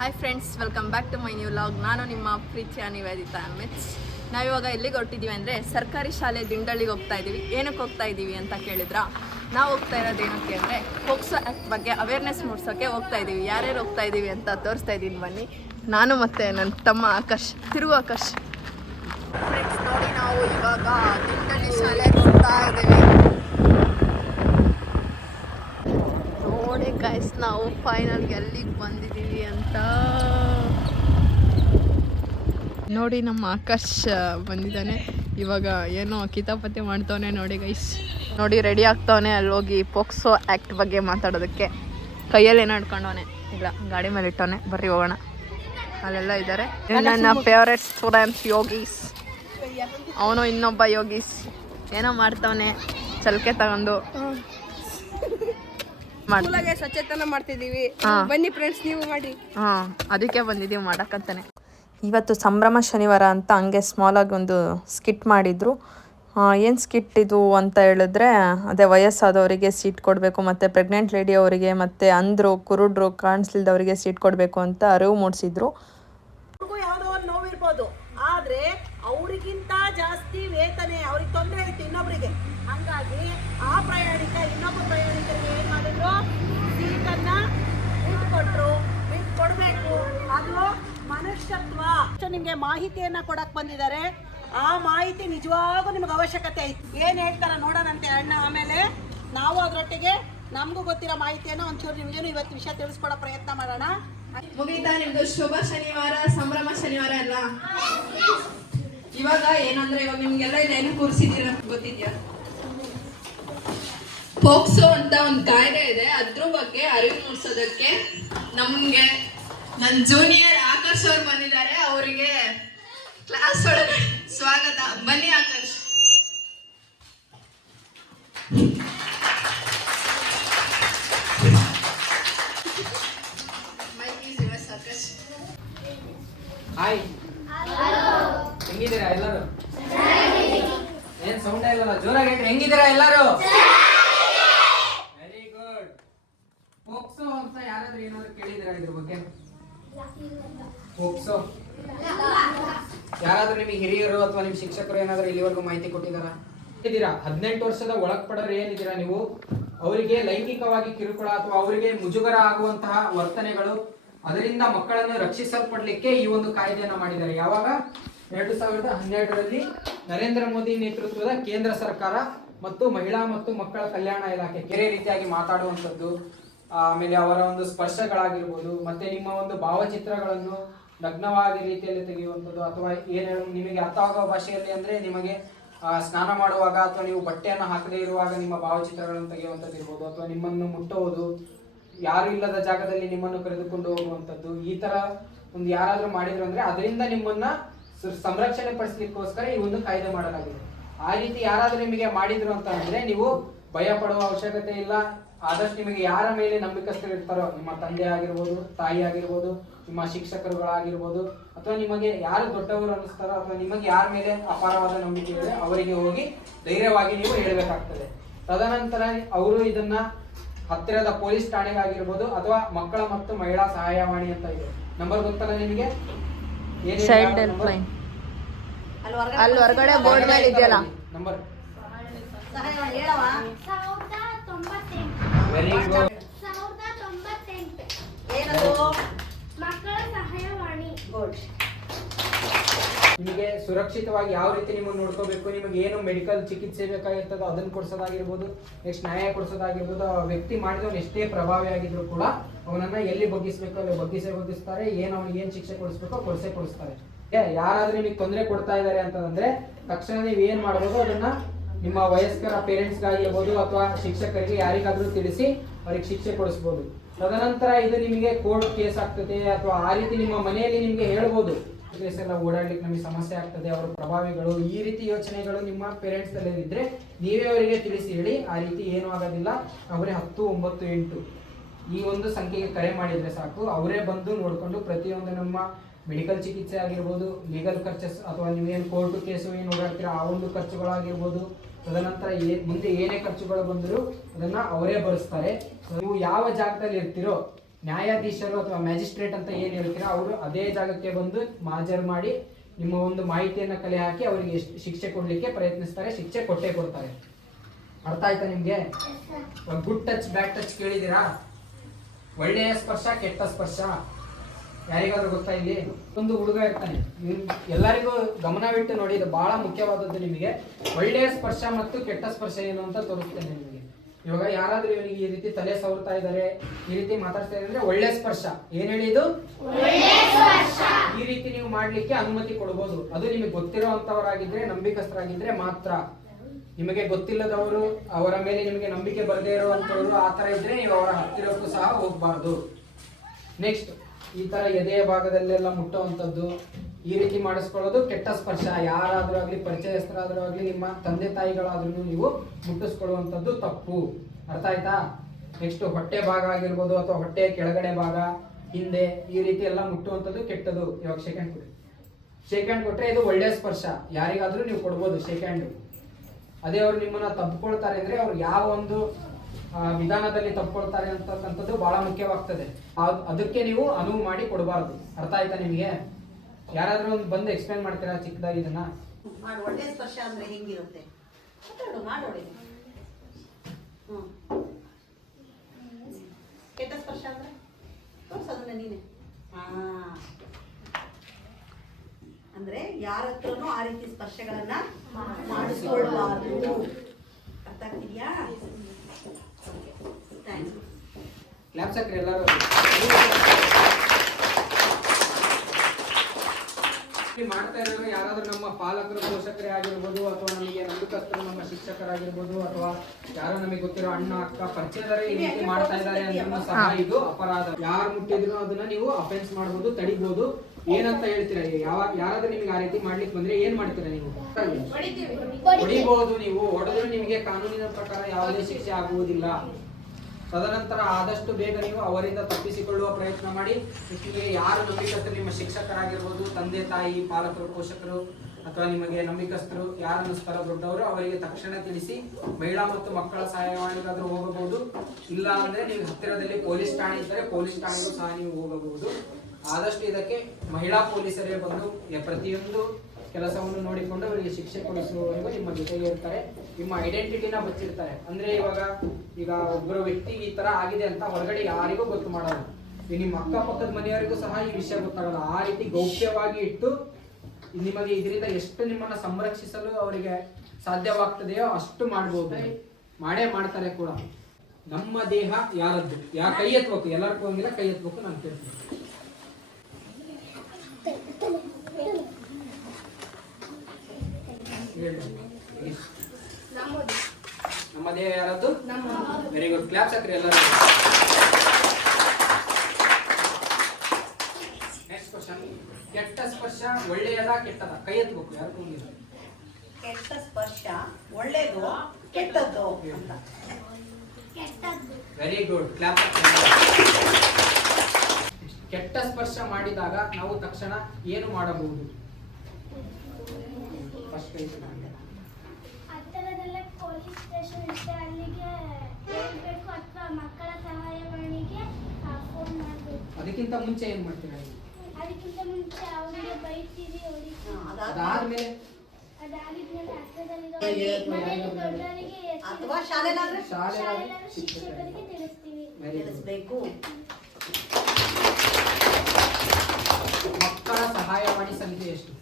Hi friends, welcome back to my new vlog. ನಾನು ನಿಮ್ಮ ಪ್ರೀತಿಯ ನಿವೇದಿತಾ ಎಚ್. ನಾವಿವಾಗ ಎಲ್ಲಿಗೆ ಹೊರಟಿದ್ದೀವಿ ಅಂದರೆ ಸರ್ಕಾರಿ ಶಾಲೆ ದಿಂಡಳ್ಳಿಗೆ ಹೋಗ್ತಾ ಇದ್ದೀವಿ. ಏನಕ್ಕೆ ಹೋಗ್ತಾ ಇದ್ದೀವಿ ಅಂತ ಕೇಳಿದ್ರ, ನಾವು ಹೋಗ್ತಾ ಇರೋದು ಏನಕ್ಕೆ ಅಂದರೆ ಪೋಕ್ಸೋ ಆ್ಯಕ್ಟ್ ಬಗ್ಗೆ ಅವೇರ್ನೆಸ್ ಮೂಡ್ಸೋಕ್ಕೆ ಹೋಗ್ತಾ ಇದ್ದೀವಿ. ಯಾರ್ಯಾರು ಹೋಗ್ತಾ ಇದ್ದೀವಿ ಅಂತ ತೋರಿಸ್ತಾ ಇದ್ದೀನಿ, ಬನ್ನಿ. ನಾನು ಮತ್ತು ನನ್ನ ತಮ್ಮ ಆಕಾಶ್, ಆಕಾಶ್. ಫ್ರೆಂಡ್ಸ್ ನೋಡಿ, ನಾವು ಇವಾಗ ದಿಂಡಳ್ಳಿ ಶಾಲೆಗೆ ಹೋಗ್ತಾ ಇದ್ದೀವಿ. ನೋಡಿ ಗೈಸ್, ನಾವು ಫೈನಲ್ ಎಲ್ಲಿಗೆ ಬಂದಿದ್ದೀವಿ ಅಂತ ನೋಡಿ. ನಮ್ಮ ಆಕಾಶ್ ಬಂದಿದ್ದಾನೆ ಇವಾಗ, ಏನೋ ಕಿತಾಪತಿ ಮಾಡ್ತವನೆ ನೋಡಿ ಗೈಸ್. ನೋಡಿ ರೆಡಿ ಆಗ್ತವನೆ ಅಲ್ಲಿ ಹೋಗಿ ಪೋಕ್ಸೋ ಆ್ಯಕ್ಟ್ ಬಗ್ಗೆ ಮಾತಾಡೋದಕ್ಕೆ. ಕೈಯಲ್ಲಿ ಏನೋ ಹಿಡ್ಕೊಂಡವನೆ, ಇಲ್ಲ ಗಾಡಿ ಮೇಲೆ ಇಟ್ಟವನೆ. ಬರ್ರಿ ಹೋಗೋಣ, ಅಲ್ಲೆಲ್ಲ ಇದ್ದಾರೆ. ನನ್ನ ಫೇವ್ರೆಟ್ ಸ್ಟೂಡೆಂಟ್ ಯೋಗೀಸ್, ಅವನು ಇನ್ನೊಬ್ಬ ಯೋಗೀಸ್ ಏನೋ ಮಾಡ್ತವನೆ ಚಲ್ಕೆ ತಗೊಂಡು. ಸಚೇತನ ಮಾಡ್ತಿದ್ದೀವಿ, ಬನ್ನಿ ಫ್ರೆಂಡ್ಸ್ ನೀವು ಮಾಡಿ. ಅದಕ್ಕೆ ಬಂದಿದ್ದೀವಿ ಮಾಡಕ್ಕಂತಾನೆ. ಇವತ್ತು ಸಂಭ್ರಮ ಶನಿವಾರ ಅಂತ ಹಂಗೆ ಸ್ಮಾಲಾಗಿ ಒಂದು ಸ್ಕಿಟ್ ಮಾಡಿದ್ರು. ಏನು ಸ್ಕಿಟ್ ಇದು ಅಂತ ಹೇಳಿದ್ರೆ, ಅದೇ ವಯಸ್ಸಾದವರಿಗೆ ಸೀಟ್ ಕೊಡಬೇಕು, ಮತ್ತು ಪ್ರೆಗ್ನೆಂಟ್ ಲೇಡಿ ಅವರಿಗೆ, ಮತ್ತು ಅಂದರು ಕುರುಡ್ರು ಕಾಣಿಸ್ಲಿಲ್ದವರಿಗೆ ಸೀಟ್ ಕೊಡಬೇಕು ಅಂತ ಅರಿವು ಮೂಡಿಸಿದ್ರು. ಯಾವುದೋ ಒಂದು ನೋವಿರ್ಬೋದು, ಆದರೆ ಅವರಿಗಿಂತ ಜಾಸ್ತಿ ವೇತನೆ ಅವ್ರಿಗೆ ತೊಂದರೆ ಇತ್ತು ಇನ್ನೊಬ್ಬರಿಗೆ. ಹಂಗಾಗಿ ಆ ಪ್ರಯಾಣಿಕ ಇನ್ನೊಬ್ಬ ಪ್ರಯಾಣಿಕರಿಗೆ ಏನು ಮಾಡಿದ್ರು, ಸೀಟನ್ನು ಬಿಟ್ಕೊಟ್ರು. ಬಿಟ್ಕೊಡ್ಬೇಕು, ಅದು ಮನುಷ್ಯತ್ವ. ನಿಮಗೆ ಮಾಹಿತಿಯನ್ನು ಕೊಡಕ್ಕೆ ಬಂದಿದ್ದಾರೆ. ಆ ಮಾಹಿತಿ ನಿಜವಾಗೂ ನಿಮ್ಗೆ ಅವಶ್ಯಕತೆ ಐತಿ. ಏನು ಹೇಳ್ತಾರೆ ನೋಡೋಣಂತೆ ಅಣ್ಣ. ಆಮೇಲೆ ನಾವು ಅದರೊಟ್ಟಿಗೆ ನಮಗೂ ಗೊತ್ತಿರೋ ಮಾಹಿತಿಯನ್ನು ಒಂಚೂರು ನಿಮಗೇನು ಇವತ್ತು ವಿಷಯ ತಿಳಿಸ್ಕೊಡೋ ಪ್ರಯತ್ನ ಮಾಡೋಣ. ಮುಗೀತಾ ನಿಮ್ದು ಶುಭ ಶನಿವಾರ, ಸಂಭ್ರಮ ಶನಿವಾರ ಎಲ್ಲ? ಇವಾಗ ಏನಂದ್ರೆ, ಇವಾಗ ನಿಮ್ಗೆಲ್ಲ ಏನು ಕೂರಿಸಿದೀರ ಗೊತ್ತಿದ್ಯಾ? ಪೋಕ್ಸೋ ಅಂತ ಒಂದು ಕಾಯ್ದೆ ಇದೆ, ಅದ್ರ ಬಗ್ಗೆ ಅರಿವು ಮೂಡಿಸೋದಕ್ಕೆ ನಮ್ಗೆ ನನ್ನ ಜೂನಿಯರ್ ಆಕಾಶ್ ಅವ್ರು ಬಂದಿದ್ದಾರೆ. ಅವರಿಗೆ ಕ್ಲಾಸ್ ಒಳಗೆ ಸ್ವಾಗತ. ಬನ್ನಿ ಆಕಾಶ್. ಹಾಯ್, ಹೆಂಗಿದ್ದೀರಾ ಎಲ್ಲರೂ? ಏನ್ ಸೌಂಡ್ ಇಲ್ಲಲ್ಲ, ಜೋರಾಗಿ ಹೇಳ್ರಿ. ಹೆಂಗಿದ್ದೀರಾ ಎಲ್ಲರೂ? Very good. ಪೋಕ್ಸೋ ಅಂತ ಯಾರಾದ್ರೂ ಏನಾದ್ರು ಕೇಳಿದಿರಾ ಇದ್ರ ಬಗ್ಗೆ? ಪೋಕ್ಸೋ ಯಾರಾದ್ರೂ ನಿಮಗೆ ಹಿರಿಯರು ಅಥವಾ ನಿಮ್ ಶಿಕ್ಷಕರು ಏನಾದ್ರೂ ಇಲ್ಲಿವರೆಗೂ ಮಾಹಿತಿ ಕೊಟ್ಟಿದಾರಾ? 18 ವರ್ಷದ ಒಳಪಡೋರು ಏನಿದ್ದೀರಾ ನೀವು, ಅವರಿಗೆ ಲೈಂಗಿಕವಾಗಿ ಕಿರುಕುಳ ಅಥವಾ ಅವರಿಗೆ ಮುಜುಗರ ಆಗುವಂತಹ ವರ್ತನೆಗಳು, ಅದರಿಂದ ಮಕ್ಕಳನ್ನು ರಕ್ಷಿಸಲ್ಪಡಲಿಕ್ಕೆ ಈ ಒಂದು ಕಾಯ್ದೆಯನ್ನು ಮಾಡಿದ್ದಾರೆ. ಯಾವಾಗ? 2012ರಲ್ಲಿ ನರೇಂದ್ರ ಮೋದಿ ನೇತೃತ್ವದ ಕೇಂದ್ರ ಸರ್ಕಾರ ಮತ್ತು ಮಹಿಳಾ ಮತ್ತು ಮಕ್ಕಳ ಕಲ್ಯಾಣ ಇಲಾಖೆ ಬೇರೆ ರೀತಿಯಾಗಿ ಮಾತಾಡುವಂಥದ್ದು, ಆಮೇಲೆ ಅವರ ಒಂದು ಸ್ಪರ್ಶಗಳಾಗಿರ್ಬೋದು, ಮತ್ತೆ ನಿಮ್ಮ ಒಂದು ಭಾವಚಿತ್ರಗಳನ್ನು ನಗ್ನವಾಗಿ ರೀತಿಯಲ್ಲಿ ತೆಗೆಯುವಂಥದ್ದು, ಅಥವಾ ಏನು ನಿಮಗೆ ಅರ್ಥ ಆಗೋ ಭಾಷೆಯಲ್ಲಿ ಅಂದರೆ ನಿಮಗೆ ಸ್ನಾನ ಮಾಡುವಾಗ ಅಥವಾ ನೀವು ಬಟ್ಟೆಯನ್ನು ಹಾಕದೇ ಇರುವಾಗ ನಿಮ್ಮ ಭಾವಚಿತ್ರಗಳನ್ನು ತೆಗೆಯುವಂಥದ್ದು ಇರ್ಬೋದು, ಅಥವಾ ನಿಮ್ಮನ್ನು ಮುಟ್ಟುವುದು, ಯಾರು ಇಲ್ಲದ ಜಾಗದಲ್ಲಿ ನಿಮ್ಮನ್ನು ಕರೆದುಕೊಂಡು ಹೋಗುವಂಥದ್ದು, ಈ ತರ ಒಂದು ಯಾರಾದ್ರೂ ಮಾಡಿದ್ರು ಅಂದ್ರೆ ಅದರಿಂದ ನಿಮ್ಮನ್ನ ಸಂರಕ್ಷಣೆ ಪಡಿಸಲಿಕ್ಕೋಸ್ಕರ ಈ ಒಂದು ಕಾಯ್ದೆ ಮಾಡಲಾಗಿದೆ. ಆ ರೀತಿ ಯಾರಾದ್ರೂ ನಿಮಗೆ ಮಾಡಿದ್ರು ಅಂತ ಅಂದ್ರೆ ನೀವು ಭಯ ಪಡುವ ಅವಶ್ಯಕತೆ ಇಲ್ಲ. ಆದಷ್ಟು ನಿಮಗೆ ಯಾರ ಮೇಲೆ ನಂಬಿಕಸ್ಥರು ಇರ್ತಾರೋ, ನಿಮ್ಮ ತಂದೆ ಆಗಿರ್ಬೋದು, ತಾಯಿ ಆಗಿರ್ಬೋದು, ನಿಮ್ಮ ಶಿಕ್ಷಕರುಗಳಾಗಿರ್ಬೋದು, ಅಥವಾ ನಿಮಗೆ ಯಾರು ದೊಡ್ಡವರು ಅನ್ನಿಸ್ತಾರೋ, ಅಥವಾ ನಿಮಗೆ ಯಾರ ಮೇಲೆ ಅಪಾರವಾದ ನಂಬಿಕೆ ಇದೆ ಅವರಿಗೆ ಹೋಗಿ ಧೈರ್ಯವಾಗಿ ನೀವು ಹೇಳಬೇಕಾಗ್ತದೆ. ತದನಂತರ ಅವರು ಇದನ್ನ ಹತ್ತಿರದ ಪೊಲೀಸ್ ಠಾಣೆಗಾಗಿರ್ಬೋದು ಅಥವಾ ಮಕ್ಕಳ ಮತ್ತು ಮಹಿಳಾ ಸಹಾಯವಾಣಿ ಅಂತ ಇದೆ ನಂಬರ್, ಗೊತ್ತಲ್ಲ ನಿಮಗೆ? ಚೈಲ್ಡ್ ಹೆಲ್ಪ್ ಲೈನ್ ಅಲ್ಲಿ ಹೊರಗಡೆ ಬೋರ್ಡ್ ಮೇಲೆ ಇದೆಯಲ್ಲ ನಂಬರ್. Very good. ಏನದು? ಮಕ್ಕಳ ಸಹಾಯವಾಣಿ. ಗುಡ್. ನಿಮಗೆ ಸುರಕ್ಷಿತವಾಗಿ ಯಾವ ರೀತಿ ನಿಮ್ಮನ್ನು ನೋಡ್ಕೋಬೇಕು, ನಿಮಗೆ ಏನು ಮೆಡಿಕಲ್ ಚಿಕಿತ್ಸೆ ಬೇಕಾಗಿರ್ತದೋ ಅದನ್ನು ಕೊಡಿಸೋದಾಗಿರ್ಬೋದು, ನೆಕ್ಸ್ಟ್ ನ್ಯಾಯ ಕೊಡಿಸೋದಾಗಿರ್ಬೋದು, ಆ ವ್ಯಕ್ತಿ ಮಾಡಿದವನು ಎಷ್ಟೇ ಪ್ರಭಾವಿ ಆಗಿದ್ರು ಕೂಡ ಅವನನ್ನ ಎಲ್ಲಿ ಬಗ್ಗಿಸ್ಬೇಕು ಅಲ್ಲಿ ಬಗ್ಗಿಸ್ತಾರೆ, ಅವನಿಗೆ ಏನು ಶಿಕ್ಷೆ ಕೊಡಿಸ್ಬೇಕೋ ಕೊಡಿಸ್ತಾರೆ. ಯಾರಾದ್ರೂ ನಿಮಗೆ ತೊಂದರೆ ಕೊಡ್ತಾ ಇದ್ದಾರೆ ಅಂತಂದ್ರೆ ತಕ್ಷಣ ನೀವು ಏನ್ ಮಾಡ್ಬೋದು, ಅದನ್ನ ನಿಮ್ಮ ವಯಸ್ಕರ ಪೇರೆಂಟ್ಸ್ಗಾಗಿರ್ಬೋದು ಅಥವಾ ಶಿಕ್ಷಕರಿಗೆ ಯಾರಿಗಾದ್ರೂ ತಿಳಿಸಿ ಅವ್ರಿಗೆ ಶಿಕ್ಷೆ ಕೊಡಿಸ್ಬೋದು. ತದನಂತರ ಇದು ನಿಮಗೆ ಕೋರ್ಟ್ ಕೇಸ್ ಆಗ್ತದೆ, ಅಥವಾ ಆ ರೀತಿ ನಿಮ್ಮ ಮನೆಯಲ್ಲಿ ನಿಮಗೆ ಹೇಳ್ಬೋದು, ಎಲ್ಲ ಓಡಾಡ್ಲಿಕ್ಕೆ ನಮಗೆ ಸಮಸ್ಯೆ ಆಗ್ತದೆ, ಅವರು ಪ್ರಭಾವಿಗಳು, ಈ ರೀತಿ ಯೋಚನೆಗಳು ನಿಮ್ಮ ಪೇರೆಂಟ್ಸ್ ಅಲ್ಲಿ ಇದ್ರೆ ನೀವೇ ಅವರಿಗೆ ತಿಳಿಸಿ ಹೇಳಿ. ಆ ರೀತಿ ಏನೂ ಆಗೋದಿಲ್ಲ. ಅವರೇ 10 9 8 ಈ ಒಂದು ಸಂಖ್ಯೆಗೆ ಕರೆ ಮಾಡಿದ್ರೆ ಸಾಕು, ಅವರೇ ಬಂದು ನೋಡ್ಕೊಂಡು ಪ್ರತಿಯೊಂದು ನಮ್ಮ ಮೆಡಿಕಲ್ ಚಿಕಿತ್ಸೆ ಆಗಿರ್ಬೋದು, ಲೀಗಲ್ ಖರ್ಚಸ್, ಅಥವಾ ನೀವೇನು ಕೋರ್ಟು ಕೇಸು ಏನು ಓಡಾಡ್ತೀರಾ ಆ ಒಂದು ಖರ್ಚುಗಳಾಗಿರ್ಬೋದು, ತದನಂತರ ಮುಂದೆ ಏನೇ ಖರ್ಚುಗಳು ಬಂದರೂ ಅದನ್ನ ಅವರೇ ಭರಿಸ್ತಾರೆ. ನೀವು ಯಾವ ಜಾಗದಲ್ಲಿ ಇರ್ತೀರೋ ನ್ಯಾಯಾಧೀಶರು ಅಥವಾ ಮ್ಯಾಜಿಸ್ಟ್ರೇಟ್ ಅಂತ ಏನು ಹೇಳ್ತೀರಾ ಅವರು ಅದೇ ಜಾಗಕ್ಕೆ ಬಂದು ಹಾಜರು ಮಾಡಿ ನಿಮ್ಮ ಒಂದು ಮಾಹಿತಿಯನ್ನು ಕಲೆ ಹಾಕಿ ಅವರಿಗೆ ಎಷ್ಟು ಶಿಕ್ಷೆ ಕೊಡಲಿಕ್ಕೆ ಪ್ರಯತ್ನಿಸ್ತಾರೆ, ಶಿಕ್ಷೆ ಕೊಟ್ಟೇ ಕೊಡ್ತಾರೆ. ಅರ್ಥ ಆಯ್ತಾ ನಿಮಗೆ? ಗುಡ್ ಟಚ್ ಬ್ಯಾಡ್ ಟಚ್ ಕೇಳಿದ್ದೀರಾ? ಒಳ್ಳೆಯ ಸ್ಪರ್ಶ ಕೆಟ್ಟ ಸ್ಪರ್ಶ ಯಾರಿಗಾದ್ರೂ ಗೊತ್ತಾ? ಇಲ್ಲಿ ಒಂದು ಹುಡುಗ ಇರ್ತಾನೆ, ಎಲ್ಲರಿಗೂ ಗಮನವಿಟ್ಟು ನೋಡಿ, ಇದು ಬಹಳ ಮುಖ್ಯವಾದದ್ದು ನಿಮಗೆ. ಒಳ್ಳೆಯ ಸ್ಪರ್ಶ ಮತ್ತು ಕೆಟ್ಟ ಸ್ಪರ್ಶ ಏನು ಅಂತ ತೋರಿಸ್ತೇನೆ ನಿಮಗೆ. ಇವಾಗ ಯಾರಾದ್ರೂ ಇವನಿಗೆ ಈ ರೀತಿ ತಲೆ ಸವರ್ತಾ ಇದ್ದಾರೆ, ಈ ರೀತಿ ಮಾತಾಡ್ತಾ ಇದ್ದಾರೆ, ಒಳ್ಳೆ ಸ್ಪರ್ಶ. ಏನ್ ಹೇಳಿ ಇದು? ಈ ರೀತಿ ನೀವು ಮಾಡ್ಲಿಕ್ಕೆ ಅನುಮತಿ ಕೊಡಬಹುದು. ಅದು ನಿಮಗೆ ಗೊತ್ತಿರುವಂತವರಾಗಿದ್ರೆ, ನಂಬಿಕಸ್ಥರಾಗಿದ್ರೆ ಮಾತ್ರ. ನಿಮಗೆ ಗೊತ್ತಿಲ್ಲದವರು, ಅವರ ಮೇಲೆ ನಿಮಗೆ ನಂಬಿಕೆ ಬರದೇ ಇರುವಂತವರು ಆ ತರ ಇದ್ರೆ ನೀವು ಅವರ ಹತ್ತಿರಕ್ಕೂ ಸಹ ಹೋಗ್ಬಾರ್ದು. ನೆಕ್ಸ್ಟ್, ಈ ತರ ಎದೆಯ ಭಾಗದಲ್ಲೆಲ್ಲ ಮುಟ್ಟುವಂಥದ್ದು, ಈ ರೀತಿ ಮಾಡಿಸ್ಕೊಳ್ಳೋದು ಕೆಟ್ಟ ಸ್ಪರ್ಶ. ಯಾರಾದ್ರೂ ಆಗ್ಲಿ, ಪರಿಚಯಸ್ಥರಾದ್ರೂ ಆಗ್ಲಿ, ನಿಮ್ಮ ತಂದೆ ತಾಯಿಗಳಾದ್ರೂ ನೀವು ಮುಟ್ಟಿಸ್ಕೊಳ್ಳುವಂಥದ್ದು ತಪ್ಪು. ಅರ್ಥ ಆಯ್ತಾ? ನೆಕ್ಸ್ಟ್, ಹೊಟ್ಟೆ ಭಾಗ ಆಗಿರ್ಬೋದು ಅಥವಾ ಹೊಟ್ಟೆಯ ಕೆಳಗಡೆ ಭಾಗ, ಹಿಂದೆ, ಈ ರೀತಿ ಎಲ್ಲ ಮುಟ್ಟುವಂಥದ್ದು ಕೆಟ್ಟದು. ಇವಾಗ ಶೇಕ್ ಹ್ಯಾಂಡ್ ಕೊಡಿ. ಶೇಕ್ ಹ್ಯಾಂಡ್ ಕೊಟ್ರೆ ಇದು ಒಳ್ಳೆ ಸ್ಪರ್ಶ, ಯಾರಿಗಾದ್ರೂ ನೀವು ಕೊಡ್ಬೋದು ಶೇಕ್ ಹ್ಯಾಂಡ್. ಅದೇ ಅವ್ರು ನಿಮ್ಮನ್ನ ತಪ್ಪಿಕೊಳ್ತಾರೆ ಅಂದ್ರೆ ಅವ್ರು ಯಾವ ಒಂದು ವಿಧಾನದಲ್ಲಿ ತಪ್ಪಿಕೊಳ್ತಾರೆ ಅಂತಕ್ಕಂಥದ್ದು ಬಹಳ ಮುಖ್ಯವಾಗ್ತದೆ. ಅದಕ್ಕೆ ನೀವು ಅನುವು ಮಾಡಿ ಕೊಡಬಾರ್ದು. ಅರ್ಥ ಆಯ್ತಾ ನಿಮಗೆ? ಯಾರಾದ್ರೂ ಒಂದು ಬಂದು ಎಕ್ಸ್ಪ್ಲೈನ್ ಮಾಡ್ತೀರಾ ಚಿಕ್ಕದಾಗಿ ಇದನ್ನ? ಮಾಡಿ. ಒಳ್ಳೆ ಸ್ಪರ್ಶ ಅಂದ್ರೆ ಹೆಂಗಿರುತ್ತೆ ಮಾತಾಡು, ಮಾಡೋಡಿ. ಕೆಟ್ಟ ಸ್ಪರ್ಶ ಅಂದ್ರೆ ತೋರ್ಸೋದನ್ನ ನೀನೆ. ಅಂದ್ರೆ ಯಾರ ಹತ್ರನೂ ಆ ರೀತಿ ಸ್ಪರ್ಶಗಳನ್ನ ಮಾಡಿಸ್ಕೊಳ್ಬಾರ್ದು. ಅರ್ಥ ಆಗ್ತಿದ್ಯಾ? ಥ್ಯಾಂಕ್ಸ್. ಕ್ಲಾಪ್ ಸಕ್ರೆ ಎಲ್ಲರೂ. ಮಾಡ್ತಾ ಇರೋರು ಯಾರಾದ್ರೂ ನಮ್ಮ ಪಾಲಕರು, ಪೋಷಕರೇ ಆಗಿರ್ಬೋದು, ಅಥವಾ ನಮಗೆ ನಂಬಿಕಸ್ಥರು, ನಮ್ಮ ಶಿಕ್ಷಕರಾಗಿರ್ಬೋದು, ಅಥವಾ ಯಾರೋ ನಮಗೆ ಗೊತ್ತಿರೋ ಅಣ್ಣ, ಅಕ್ಕ, ಪರಿಚಯದವರೇ ಈ ರೀತಿ ಮಾಡ್ತಾ ಇದ್ದಾರೆ ಅಂತ ಸಹ ಇದು ಅಪರಾಧ. ಯಾರು ಮುಟ್ಟಿದ್ರು ಅದನ್ನ ನೀವು ಅಫೆನ್ಸ್ ಮಾಡ್ಬೋದು, ತಡಿಬಹುದು. ಏನಂತ ಹೇಳ್ತೀರಾ? ಯಾರಾದ್ರೂ ನಿಮ್ಗೆ ಆ ರೀತಿ ಮಾಡ್ಲಿಕ್ಕೆ ಬಂದ್ರೆ ಏನ್ ಮಾಡ್ತೀರಾ ನೀವು? ಹೊಡಿಬಹುದು. ನೀವು ಹೊಡೆದ್ರೆ ನಿಮಗೆ ಕಾನೂನಿನ ಪ್ರಕಾರ ಯಾವುದೇ ಶಿಕ್ಷೆ ಆಗುವುದಿಲ್ಲ. ತದನಂತರ ಆದಷ್ಟು ಬೇಗ ನೀವು ಅವರಿಂದ ತಪ್ಪಿಸಿಕೊಳ್ಳುವ ಪ್ರಯತ್ನ ಮಾಡಿ. ನಿಮಗೆ ಯಾರು ನಂಬಿಕಸ್ಥರು, ನಿಮ್ಮ ಶಿಕ್ಷಕರಾಗಿರ್ಬೋದು, ತಂದೆ ತಾಯಿ, ಪಾಲಕರು, ಪೋಷಕರು, ಅಥವಾ ನಿಮಗೆ ನಂಬಿಕಸ್ಥರು ಯಾರು ಅನ್ನಿಸ್ತಾರೋ ದೊಡ್ಡವರು, ಅವರಿಗೆ ತಕ್ಷಣ ತಿಳಿಸಿ ಮಹಿಳಾ ಮತ್ತು ಮಕ್ಕಳ ಸಹಾಯವಾಣಿಗಾದ್ರೂ ಹೋಗಬಹುದು. ಇಲ್ಲ ಅಂದ್ರೆ ನೀವು ಹತ್ತಿರದಲ್ಲಿ ಪೊಲೀಸ್ ಠಾಣೆ ಇದ್ದರೆ ಪೊಲೀಸ್ ಠಾಣೆಗೂ ಸಹ ನೀವು ಹೋಗಬಹುದು. ಆದಷ್ಟು ಇದಕ್ಕೆ ಮಹಿಳಾ ಪೊಲೀಸರೇ ಬಂದು ಪ್ರತಿಯೊಂದು ಕೆಲಸವನ್ನು ನೋಡಿಕೊಂಡು ಅವರಿಗೆ ಶಿಕ್ಷೆ ಕೊಡಿಸುವವರೆಗೂ ನಿಮ್ಮ ಜೊತೆಗೆ ಇರ್ತಾರೆ. ನಿಮ್ಮ ಐಡೆಂಟಿಟಿನ ಬಚ್ಚಿರ್ತಾರೆ. ಅಂದ್ರೆ ಈಗ ಒಬ್ಬರು ವ್ಯಕ್ತಿ ಈ ತರ ಆಗಿದೆ ಅಂತ ಹೊರಗಡೆ ಯಾರಿಗೂ ಗೊತ್ತು ಮಾಡಲ್ಲ. ನಿಮ್ಮ ಅಕ್ಕಪಕ್ಕದ ಮನೆಯವರಿಗೂ ಸಹ ಈ ವಿಷಯ ಗೊತ್ತಾಗಲ್ಲ. ಆ ರೀತಿ ಗೌಪ್ಯವಾಗಿ ಇಟ್ಟು ನಿಮಗೆ ಇದರಿಂದ ಎಷ್ಟು ನಿಮ್ಮನ್ನ ಸಂರಕ್ಷಿಸಲು ಅವರಿಗೆ ಸಾಧ್ಯವಾಗ್ತದೆಯೋ ಅಷ್ಟು ಮಾಡಬಹುದು. ಮಾಡೇ ಮಾಡ್ತಾರೆ ಕೂಡ. ನಮ್ಮ ದೇಹ ಯಾರದ್ದು? ಕೈ ಎತ್ತಬೇಕು. ಎಲ್ಲರಿಗೂ ಹೋಗಿಲ್ಲ, ಕೈ ಎತ್ತಬೇಕು. ನಾನು ಕೇಳ್ತೀನಿ. ನಮ್ಮ ದೇಹ ಯಾರದ್ದು? Very good. ಕ್ಲಾಪ್ ಸಕ್ರಿ ಎಲ್ಲರೂ. Next question. ಕೆಟ್ಟ ಸ್ಪರ್ಶ ಒಳ್ಳೆಯದ ಕೆಟ್ಟದ? ಕೈ ಎತ್ತಬೇಕು. ಯಾರು ಹೋಗಿಲ್ಲ. ಕೆಟ್ಟ ಸ್ಪರ್ಶ ಒಳ್ಳೇದು ಕೆಟ್ಟದ್ದು ಅಂತ. Very good. ಕ್ಲಾಪ್. ಕೆಟ್ಟ ಸ್ಪರ್ಶ ಮಾಡಿದಾಗ ನಾವು ತಕ್ಷಣ ಏನು ಮಾಡಬಹುದು? ಹತ್ತಿರದಲ್ಲೇ ಪೊಲೀಸ್ ಸ್ಟೇಷನ್ ಇರುತ್ತೆ, ಅಲ್ಲಿಗೆ ಹೇಳ್ಬೇಕು ಅಥವಾ ಮಕ್ಕಳ ಸಹಾಯವಾಣಿಗೆ ಫೋನ್ ಮಾಡಬೇಕು. ಅದಕ್ಕಿಂತ ಮುಂಚೆ ಏನ್ ಮಾಡ್ತೀರಾ? ಅದಕ್ಕಿಂತ ಮುಂಚೆ ಅವರಿಗೆ ಬೈತೀವಿ, ಅದಾದ್ಮೇಲೆ ಹತ್ತಿರದಲ್ಲಿರೋ ಮನೆಯಲ್ಲಿ ದೊಡ್ಡವರಿಗೆ ಅಥವಾ ಶಾಲೆಲಾದ್ರೆ ಶಿಕ್ಷಕರಿಗೆ ತಿಳಿಸ್ತೀವಿ. ತಿಳಿಸ್ಬೇಕು. ಮಕ್ಕಳ ಸಹಾಯವಾಣಿ ಸಂಖ್ಯೆ ಎಷ್ಟು?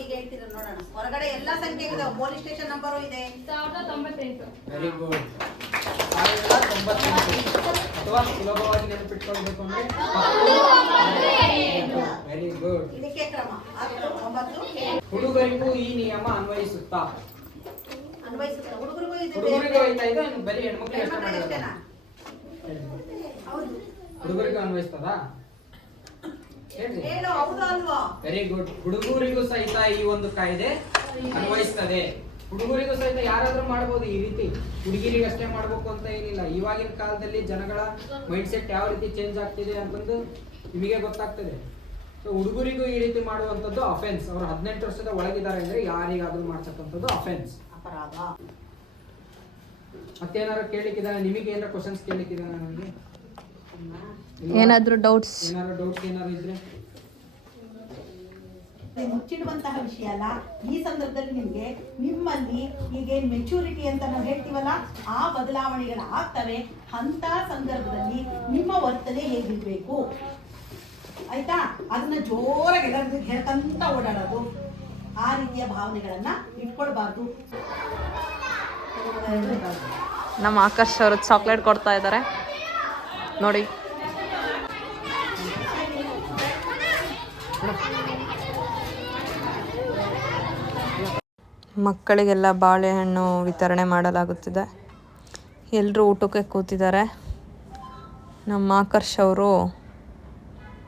ಈಗ ಹೇಳ್ತೀರ ನೋಡೋಣ. ಹೊರಗಡೆ ಎಲ್ಲಾ ಸಂಖ್ಯೆಗಳು, ಪೊಲೀಸ್ ಸ್ಟೇಷನ್ ನಂಬರು ಇದೆ. 1098. Very good. 1098. ಅಥವಾ ಸುಲಭವಾಗಿ ನೆನಪಿಟ್ಕೊಳ್ಬೇಕು ಅಂದ್ರೆ ವೆರಿ ಗುಡ್. ಇದಕ್ಕೆ ಕ್ರಮ 9. ಹುಡುಗರಿಗೂ ಈ ನಿಯಮ ಅನ್ವಯಿಸುತ್ತಾ? ಅನ್ವಯಿಸುತ್ತಾ? ಹುಡುಗರಿಗೂ ಹುಡುಗರಿಗೆ ಹೋಯ್ತಾ ಇದೆ, ಬರೀ ಹೆಣ್ಮಕ್ಳಿಗೆ ಅಷ್ಟೇ ಮಾಡಿರೋದು? ಹೌದು. ಹುಡುಗರಿಗೂ ಅನ್ವಯಿಸ್ತದಾ? ಹೇಳು, ಹೌದು ಅಲ್ವಾ? Very good. ಹುಡುಗರಿಗೂ ಸಹಿತ ಈ ಒಂದು ಕಾಯ್ದೆ ಅನ್ವಯಿಸ್ತದೆ. ಹುಡುಗರಿಗೂ ಸಹಿತ ಯಾರಾದ್ರೂ ಮಾಡಬಹುದು ಈ ರೀತಿ. ಹುಡುಗಿರಿಗೆ ಅಷ್ಟೇ ಮಾಡ್ಬೇಕು ಅಂತ ಏನಿಲ್ಲ. ಇವಾಗಿನ ಕಾಲದಲ್ಲಿ ಜನಗಳ ಮೈಂಡ್ ಸೆಟ್ ಯಾವ ರೀತಿ ಚೇಂಜ್ ಆಗ್ತಿದೆ ಅಂತಂದು ನಿಮಗೆ ಗೊತ್ತಾಗ್ತದೆ. ಸೊ ಹುಡುಗರಿಗೂ ಈ ರೀತಿ ಮಾಡುವಂತದ್ದು ಅಫೆನ್ಸ್. ಅವರು 18 ವರ್ಷದ ಒಳಗಿದ್ದಾರೆ ಅಂದ್ರೆ ಯಾರಿಗಾದ್ರೂ ಮಾಡ್ತಕ್ಕಂಥದ್ದು ಅಫೆನ್ಸ್, ಅಪರಾಧ. ಮತ್ತೇನಾದ್ರು ಕೇಳಲಿಕ್ಕಿದ್ದಾನೆ? ನಿಮಗೆ ಏನಾರ ಕ್ವಶನ್ಸ್ ಕೇಳಲಿಕ್ಕಿದ್ದಾನೆ ನನಗೆ? ಏನಾದರೂ ಡೌಟ್ಸ್? ಏನಾದ್ರು ಡೌಟ್ಸ್ ಏನಾದ್ರು ಇದ್ರೆ ಮುಚ್ಚಿಡುವಂತಹ ವಿಷಯ ಅಲ್ಲ. ಈ ಸಂದರ್ಭದಲ್ಲಿ ನಿಮಗೆ ನಿಮ್ಮಲ್ಲಿ ಈಗೇನು ಮೆಚೂರಿಟಿ ಅಂತ ನಾವು ಹೇಳ್ತೀವಲ್ಲ, ಆ ಬದಲಾವಣೆಗಳು ಆಗ್ತವೆ. ಅಂತ ಸಂದರ್ಭದಲ್ಲಿ ನಿಮ್ಮ ವರ್ತನೆ ಹೇಗಿರ್ಬೇಕು ಆಯ್ತಾ, ಅದನ್ನ ಜೋರಾಗಿ ಎಲ್ಲರಿಗೂ ಹೇಳ್ಕಂತ ಓಡಾಡೋದು, ಆ ರೀತಿಯ ಭಾವನೆಗಳನ್ನ ಇಟ್ಕೊಳ್ಬಾರ್ದು. ನಮ್ಮ ಆಕರ್ಷ್ ಅವರು ಚಾಕ್ಲೇಟ್ ಕೊಡ್ತಾ ಇದ್ದಾರೆ ನೋಡಿ. ಮಕ್ಕಳಿಗೆಲ್ಲ ಬಾಳೆಹಣ್ಣು ವಿತರಣೆ ಮಾಡಲಾಗುತ್ತಿದೆ. ಎಲ್ಲರೂ ಊಟಕ್ಕೆ ಕೂತಿದ್ದಾರೆ. ನಮ್ಮ ಆಕರ್ಷ್ ಅವರು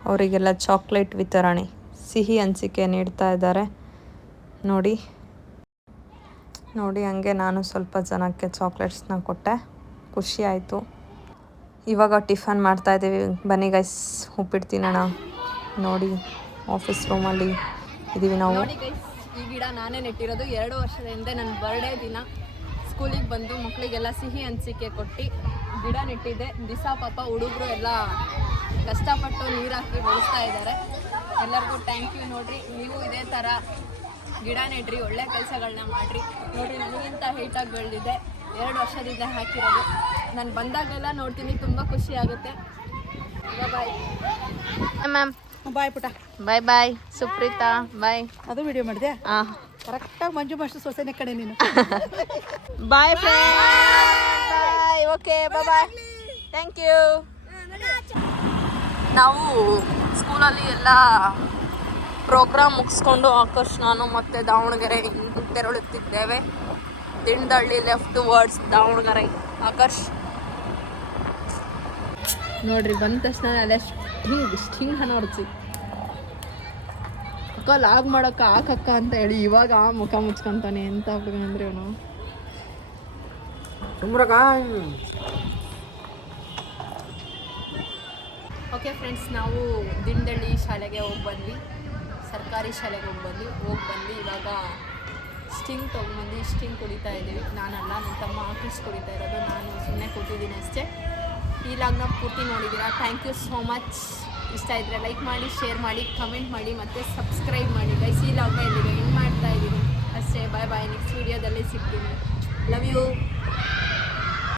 ಅವರಿಗೆಲ್ಲ ಚಾಕ್ಲೇಟ್ ವಿತರಣೆ, ಸಿಹಿ ಹಂಚಿಕೆ ನೀಡ್ತಾ ಇದ್ದಾರೆ ನೋಡಿ. ಹಂಗೆ ನಾನು ಸ್ವಲ್ಪ ಜನಕ್ಕೆ ಚಾಕ್ಲೇಟ್ಸ್ನ ಕೊಟ್ಟೆ, ಖುಷಿ ಆಯಿತು. ಇವಾಗ ಟಿಫನ್ ಮಾಡ್ತಾಯಿದ್ದೀವಿ. ಬನ್ನಿ ಗೈಸ್, ಉಪ್ಪಿಟ್ಟು ತಿನ್ನೋಣ. ನೋಡಿ, ಆಫೀಸ್ ರೂಮಲ್ಲಿ ಇದ್ದೀವಿ ನಾವು. ನೋಡಿ ಗೈಸ್, ಈ ಗಿಡ ನಾನೇ ನೆಟ್ಟಿರೋದು. 2 ವರ್ಷದ ಹಿಂದೆ ನನ್ನ ಬರ್ಡೇ ದಿನ ಸ್ಕೂಲಿಗೆ ಬಂದು ಮಕ್ಕಳಿಗೆಲ್ಲ ಸಿಹಿ ಹಂಚಿಕೆ ಕೊಟ್ಟು ಗಿಡ ನೆಟ್ಟಿದ್ದೆ. ದಿವಸ ಪಾಪ ಹುಡುಗರು ಎಲ್ಲ ಕಷ್ಟಪಟ್ಟು ನೀರು ಹಾಕಿ ಬೆಳೆಸ್ತಾ ಇದ್ದಾರೆ. ಎಲ್ಲರಿಗೂ ಥ್ಯಾಂಕ್ ಯು. ನೋಡಿರಿ, ನೀವು ಇದೇ ಥರ ಗಿಡ ನೆಟ್ರಿ, ಒಳ್ಳೆ ಕೆಲಸಗಳನ್ನ ಮಾಡಿರಿ. ನೋಡಿರಿ, ನನಗಿಂತ ಹೈಟಾಗಿ ಬೆಳೆದಿದೆ. 2 ವರ್ಷದಿಂದ ಹಾಕಿರೋದು. ನಾನು ಬಂದಾಗೆಲ್ಲ ನೋಡ್ತೀನಿ, ತುಂಬ ಖುಷಿ ಆಗುತ್ತೆ. Bye ma'am. ಬಾಯ್ ಪುಟ. ಬಾಯ್ ಬಾಯ್ ಸುಪ್ರೀತಾ. ಬಾಯ್. ಅದು ವಿಡಿಯೋ ಮಾಡಿದೆ. ಹಾಂ, ಕರೆಕ್ಟಾಗಿ ಮಂಜು ಮಾಸ್ಟರ್ ಸೊಸೆನೆ ಕಡೆ ನೀನು. Bye friend. Bye. Okay, bye. Thank you. ನಾವು ಸ್ಕೂಲಲ್ಲಿ ಎಲ್ಲ ಪ್ರೋಗ್ರಾಮ್ ಮುಗಿಸ್ಕೊಂಡು ಆಕರ್ಷ್, ನಾನು ಮತ್ತು ದಾವಣಗೆರೆ ತೆರಳುತ್ತಿದ್ದೇವೆ. Dindalli left words Davanagere. ಆಕರ್ಷ್ ನೋಡ್ರಿ, ಬಂದ ತಕ್ಷಣ ಅಲ್ಲ ಸ್ಟಿಂಗ್ ನೋಡ್ತಿ ಅಕ್ಕ ಲಾಗ್ ಮಾಡೋಕ್ಕ ಹಾಕಕ್ಕ ಅಂತ ಹೇಳಿ ಇವಾಗ ಮುಖ ಮುಚ್ಕೊಂತಾನೆ. ಎಂತ ಅಂದ್ರೆ ಇವನು. ಓಕೆ ಫ್ರೆಂಡ್ಸ್, ನಾವು ದಿಂಡಳ್ಳಿ ಶಾಲೆಗೆ ಹೋಗಿ ಬಂದ್ವಿ, ಸರ್ಕಾರಿ ಶಾಲೆಗೆ ಹೋಗಿ ಬಂದು ಇವಾಗ ಸ್ಟಿಂಗ್ ತೊಗೊಂಡ್ಬಂದು ಸ್ಟಿಂಗ್ ಕುಡಿತಾ ಇದ್ದೀವಿ. ನಾನಲ್ಲ, ನನ್ನ ತಮ್ಮ ಆಕರ್ಷ್ ಕುಡಿತಾ ಇರೋದು. ನಾನು ಸುಮ್ಮನೆ ಕೂತಿದ್ದೀನಿ ಅಷ್ಟೇ. ಈ ಲಾಗ್ನ ಪೂರ್ತಿ ನೋಡಿದ್ದೀರಾ. Thank you so much. ಇಷ್ಟ ಇದ್ದರೆ ಲೈಕ್ ಮಾಡಿ, ಶೇರ್ ಮಾಡಿ, ಕಮೆಂಟ್ ಮಾಡಿ ಮತ್ತು ಸಬ್ಸ್ಕ್ರೈಬ್ ಮಾಡಿ ಗೈಸ್. ಈ ಲಾಗ್ನ ಇಲ್ಲಿಗೆ ಎಂಡ್ ಮಾಡ್ತಾ ಇದ್ದೀನಿ ಅಷ್ಟೇ. ಬಾಯ್ ಬಾಯ್. ನೆಕ್ಸ್ಟ್ ವೀಡಿಯೋದಲ್ಲಿ ಸಿಗ್ತೀನಿ. Love you.